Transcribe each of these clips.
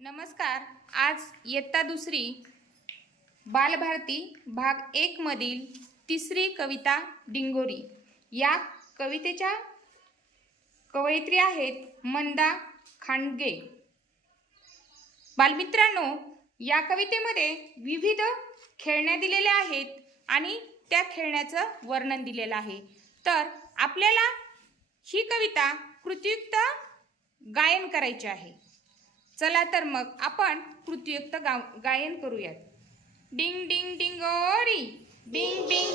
नमस्कार. आज इयत्ता दुसरी बालभारती भाग एकमधील तिसरी कविता डिंगोरी. या कवितेच्या कवयित्री आहेत मंदा खांडगे. बालमित्रांनो या कवितेमध्ये विविध खेळण्या दिलेल्या आहेत आणि त्या खेळण्याचं वर्णन दिलेलं आहे. तर आपल्याला ही कविता कृतियुक्त गायन करायची आहे. चला तर मग आपण कृतीयुक्त गा गायन करूयात. डिंग डिंग डिंगोरी. बिंग बिंग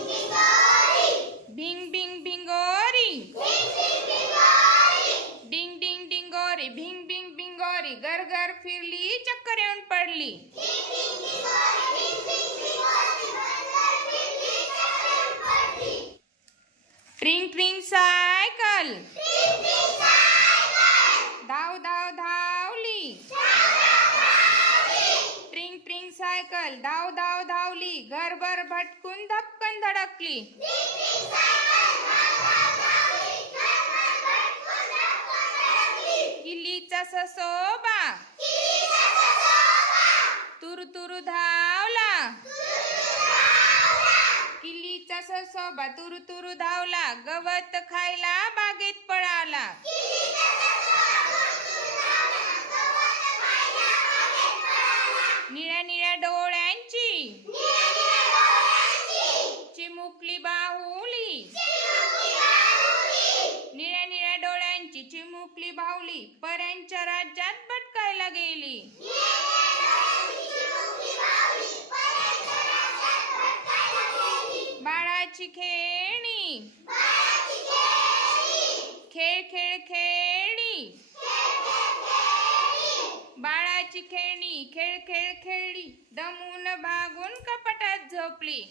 बिंग बिंग बिंगोरी डिंग डिंग डिंगोरी. भिंग बिंग बिंगोरी गर गर फिरली चक्कर येऊन पडली. ट्रिंग ट्रिंग सायकल धाव धाव धावली ट्रिंग ट्रिंग सायकल धाव धाव भरभर भटकून धपकन धडकली. किलीचा ससोबा. तुरु तुरु धावला. किल्लीचा ससोबा तुरु तुरु धावला. गवत खायला बागेत पळाला. चिमुकली बाहुली निळ्या निळ्या डोळ्यांची चिमुकली बाहुली पर्यांच्या राज्यात भटकायला गेली. बाळाची खेळणी. खेळ खेळ खेळणी. बाळाची खेळणी खेळ खेळ खेळली दमून भागून कपाटात झोपली.